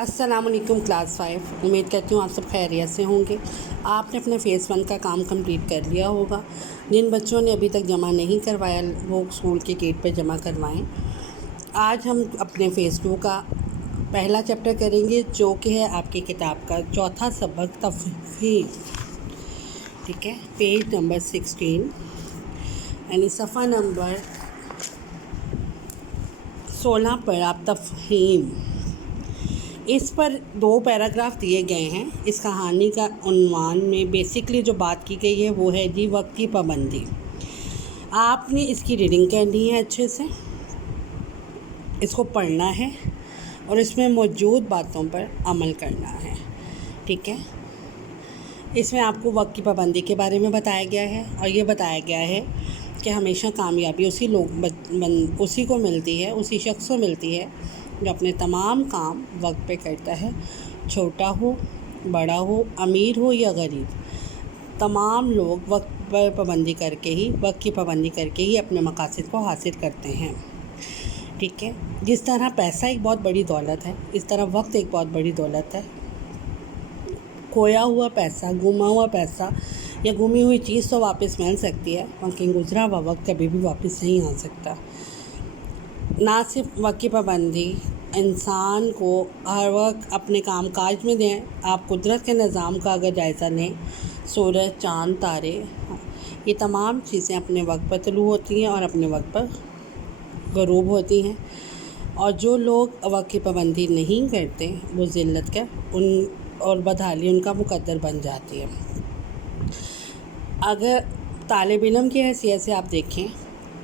अस्सलाम वालेकुम क्लास 5। उम्मीद करती हूँ आप सब खैरियत से होंगे। आपने अपने फेज़ 1 का काम कंप्लीट कर लिया होगा। जिन बच्चों ने अभी तक जमा नहीं करवाया वो स्कूल के गेट पे जमा करवाएं। आज हम अपने फेज़ 2 का पहला चैप्टर करेंगे, जो कि है आपकी किताब का चौथा सबक तफ़हीम। ठीक है, पेज नंबर 16 यानी सफ़ा नंबर 16 पर आप तफ़हीम, इस पर 2 पैराग्राफ दिए गए हैं। इस कहानी का उन्वान में बेसिकली जो बात की गई है वो है जी वक्त की पाबंदी। आपने इसकी रीडिंग करनी है, अच्छे से इसको पढ़ना है और इसमें मौजूद बातों पर अमल करना है। ठीक है, इसमें आपको वक्त की पाबंदी के बारे में बताया गया है और ये बताया गया है कि हमेशा कामयाबी उसी को मिलती है, उसी शख्स को मिलती है जो अपने तमाम काम वक्त पे करता है। छोटा हो, बड़ा हो, अमीर हो या गरीब, तमाम लोग वक्त की पाबंदी करके ही अपने मकासद को हासिल करते हैं। ठीक है, जिस तरह पैसा एक बहुत बड़ी दौलत है, इस तरह वक्त एक बहुत बड़ी दौलत है। खोया हुआ पैसा, गुमा हुआ पैसा या गुमी हुई चीज़ तो वापस मिल सकती है, लेकिन गुजरा हुआ वक्त कभी भी वापस नहीं आ सकता। ना सिर्फ वक्त की पाबंदी इंसान को हर वक्त अपने काम काज में दें। आप कुदरत के निज़ाम का अगर जायज़ा लें, सूरज, चाँद, तारे, ये तमाम चीज़ें अपने वक्त पर तलू होती हैं और अपने वक्त पर ग़रूब होती हैं। और जो लोग वक्त की पाबंदी नहीं करते वो ज़िल्लत और बदहाली उनका मुकद्दर बन जाती है। अगर तालिब इल्म की हैसियत से आप देखें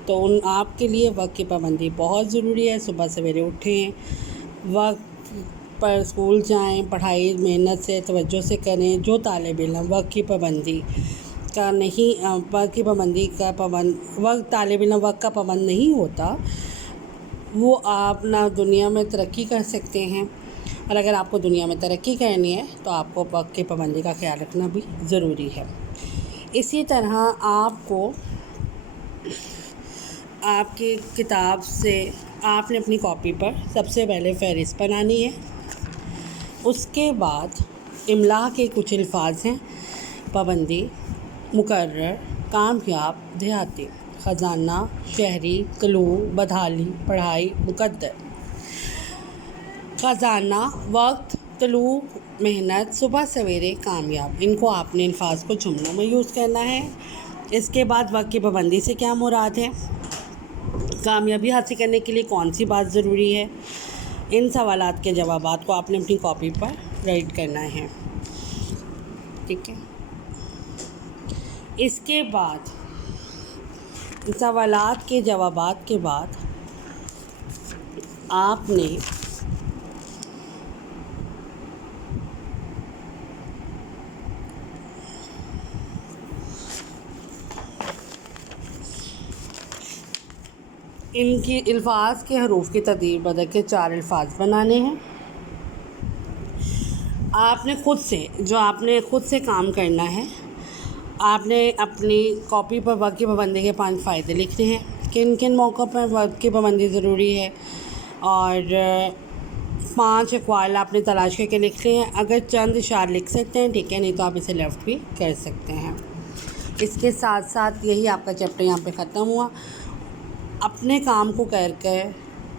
तो आपके लिए वक्त की पाबंदी बहुत ज़रूरी है। सुबह सवेरे उठें, वक्त पर स्कूल जाएं, पढ़ाई मेहनत से तवज्जो से करें। जो तालिब इल्म वक्त की पाबंदी का पाबंद नहीं होता, वो आप ना दुनिया में तरक्की कर सकते हैं। और अगर आपको दुनिया में तरक्की करनी है तो आपको वक्त की पाबंदी का ख्याल रखना भी ज़रूरी है। इसी तरह आपको आपकी किताब से आपने अपनी कॉपी पर सबसे पहले फ़हरिस्त बनानी है। उसके बाद इमला के कुछ अल्फाज हैं: पाबंदी, मुकर्रर, कामयाब, देहाती, ख़जाना, शहरी, तलू, बदहाली, पढ़ाई, मुकद्दर। ख़जाना, वक्त, तलू, मेहनत, सुबह सवेरे, कामयाब, इनको आपने अल्फाज को जुमलों में यूज़ करना है। इसके बाद वक्त की पाबंदी से क्या मुराद है, कामयाबी हासिल करने के लिए कौन सी बात ज़रूरी है, इन सवालात के जवाबात को आपने अपनी कॉपी पर राइट करना है। ठीक है, इसके बाद सवालात के जवाबात के बाद आपने इनकी अल्फाज के हरूफ की तरतीब बदल के 4 अल्फाज बनाने हैं। आपने खुद से काम करना है। आपने अपनी कॉपी पर वक्त की पाबंदी के 5 फ़ायदे लिखने हैं, किन किन मौक़ों पर वक्त की पाबंदी ज़रूरी है, और 5 अक़वाल आपने तलाश करके लिखने हैं। अगर चंद इशार लिख सकते हैं ठीक है, नहीं तो आप इसे लेफ़्ट भी कर सकते हैं। इसके साथ साथ यही आपका चैप्टर यहाँ पे ख़त्म हुआ। अपने काम को कर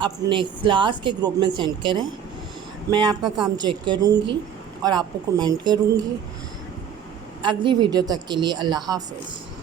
अपने क्लास के ग्रुप में सेंड करें। मैं आपका काम चेक करूँगी और आपको कमेंट करूँगी। अगली वीडियो तक के लिए अल्लाह हाफ़िज़।